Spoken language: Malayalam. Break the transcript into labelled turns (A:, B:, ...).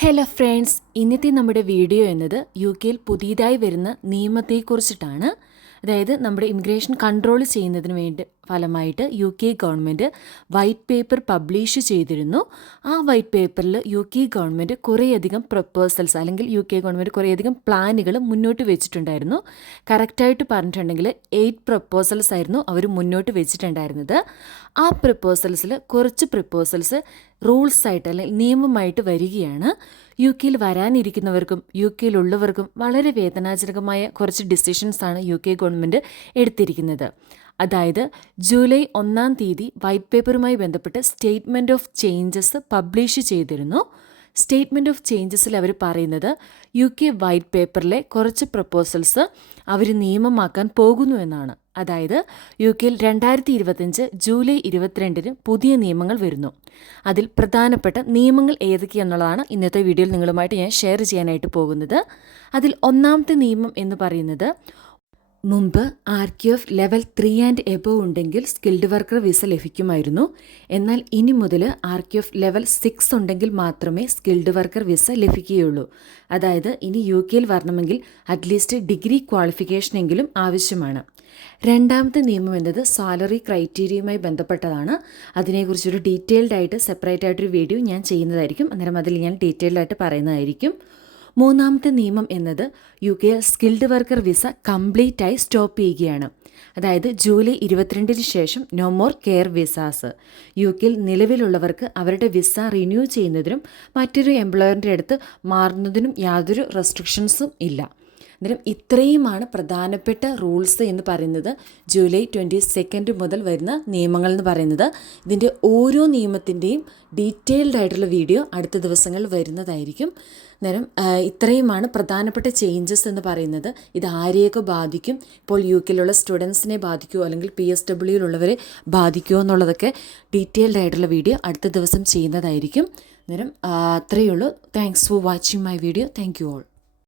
A: ഹലോ ഫ്രണ്ട്സ് ഇന്നത്തെ നമ്മുടെ വീഡിയോ എന്നത് യു കെയിൽ പുതിയതായി വരുന്ന നിയമത്തെക്കുറിച്ചിട്ടാണ്. അതായത് നമ്മുടെ ഇമിഗ്രേഷൻ കൺട്രോൾ ചെയ്യുന്നതിന് വേണ്ടി ഫലമായിട്ട് U K government white paper publish ചെയ്തിരുന്നു. ആ വൈറ്റ് പേപ്പറിൽ യു കെ ഗവൺമെന്റ് കുറേയധികം പ്രപ്പോസൽസ് അല്ലെങ്കിൽ യു കെ ഗവൺമെന്റ് കുറേയധികം പ്ലാനുകൾ മുന്നോട്ട് വെച്ചിട്ടുണ്ടായിരുന്നു. കറക്റ്റായിട്ട് പറഞ്ഞിട്ടുണ്ടെങ്കിൽ എയ്റ്റ് പ്രപ്പോസൽസ് ആയിരുന്നു അവർ മുന്നോട്ട് വെച്ചിട്ടുണ്ടായിരുന്നത്. ആ പ്രപ്പോസൽസിൽ കുറച്ച് പ്രപ്പോസൽസ് റൂൾസായിട്ട് അല്ലെങ്കിൽ നിയമമായിട്ട് വരികയാണ്. യു കെയിൽ വരാനിരിക്കുന്നവർക്കും യു കെയിലുള്ളവർക്കും വളരെ വേദനാജനകമായ കുറച്ച് ഡിസിഷൻസാണ് യു കെ ഗവൺമെന്റ് എടുത്തിരിക്കുന്നത്. അതായത് ജൂലൈ ഒന്നാം തീയതി വൈറ്റ് പേപ്പറുമായി ബന്ധപ്പെട്ട് സ്റ്റേറ്റ്മെന്റ് ഓഫ് ചേഞ്ചസ് പബ്ലിഷ് ചെയ്തിരുന്നു. സ്റ്റേറ്റ്മെന്റ് ഓഫ് ചേഞ്ചസിൽ അവർ പറയുന്നത് യു കെ വൈറ്റ് പേപ്പറിലെ കുറച്ച് പ്രപ്പോസൽസ് അവർ നിയമമാക്കാൻ പോകുന്നു എന്നാണ്. അതായത് യു കെയിൽ രണ്ടായിരത്തി ഇരുപത്തഞ്ച് ജൂലൈ ഇരുപത്തിരണ്ടിന് പുതിയ നിയമങ്ങൾ വരുന്നു. അതിൽ പ്രധാനപ്പെട്ട നിയമങ്ങൾ ഏതൊക്കെയെന്നുള്ളതാണ് ഇന്നത്തെ വീഡിയോയിൽ നിങ്ങളുമായിട്ട് ഞാൻ ഷെയർ ചെയ്യാനായിട്ട് പോകുന്നത്. അതിൽ ഒന്നാമത്തെ നിയമം എന്ന് പറയുന്നത് മുമ്പ് R Q F level three and above ഉണ്ടെങ്കിൽ സ്കിൽഡ് വർക്കർ വിസ ലഭിക്കുമായിരുന്നു. എന്നാൽ ഇനി മുതൽ R Q F level six ഉണ്ടെങ്കിൽ മാത്രമേ സ്കിൽഡ് വർക്കർ വിസ ലഭിക്കുകയുള്ളൂ. അതായത് ഇനി യു കെയിൽ വരണമെങ്കിൽ അറ്റ്ലീസ്റ്റ് ഡിഗ്രി ക്വാളിഫിക്കേഷനെങ്കിലും ആവശ്യമാണ്. രണ്ടാമത്തെ നിയമം എന്നത് സാലറി ക്രൈറ്റീരിയയുമായി ബന്ധപ്പെട്ടതാണ്. അതിനെക്കുറിച്ചൊരു ഡീറ്റെയിൽഡ് ആയിട്ട് സെപ്പറേറ്റ് ആയിട്ടൊരു വീഡിയോ ഞാൻ ചെയ്യുന്നതായിരിക്കും. അന്നേരം അതിൽ ഞാൻ ഡീറ്റെയിൽഡ് ആയിട്ട് പറയുന്നതായിരിക്കും. മൂന്നാമത്തെ നിയമം എന്നത് U K skilled worker visa complete ആയി സ്റ്റോപ്പ് ചെയ്യുകയാണ്. അതായത് ജൂലൈ ഇരുപത്തിരണ്ടിന് ശേഷം no more care visas U കെയിൽ നിലവിലുള്ളവർക്ക് അവരുടെ വിസ റിന്യൂ ചെയ്യുന്നതിനും മറ്റൊരു എംപ്ലോയറിന്റെ അടുത്ത് മാറുന്നതിനും യാതൊരു റെസ്ട്രിക്ഷൻസും ഇല്ല. അന്നേരം ഇത്രയുമാണ് പ്രധാനപ്പെട്ട റൂൾസ് എന്ന് പറയുന്നത്. ജൂലൈ ട്വന്റി സെക്കൻഡ് മുതൽ വരുന്ന നിയമങ്ങൾ എന്ന് പറയുന്നത്. ഇതിന്റെ ഓരോ നിയമത്തിന്റെയും ഡീറ്റെയിൽഡ് ആയിട്ടുള്ള വീഡിയോ അടുത്ത ദിവസങ്ങളിൽ വരുന്നതായിരിക്കും. അന്നേരം ഇത്രയുമാണ് പ്രധാനപ്പെട്ട ചേഞ്ചസ് എന്ന് പറയുന്നത്. ഇത് ആരെയൊക്കെ ബാധിക്കും? ഇപ്പോൾ യു കെയിലുള്ള സ്റ്റുഡൻസിനെ ബാധിക്കുമോ അല്ലെങ്കിൽ പി എസ് ഡബ്ല്യുയിലുള്ളവരെ ബാധിക്കുമോ എന്നുള്ളതൊക്കെ ഡീറ്റെയിൽഡ് ആയിട്ടുള്ള വീഡിയോ അടുത്ത ദിവസം ചെയ്യുന്നതായിരിക്കും. അന്നേരം അത്രയേ ഉള്ളൂ. Thanks for watching my video thank you all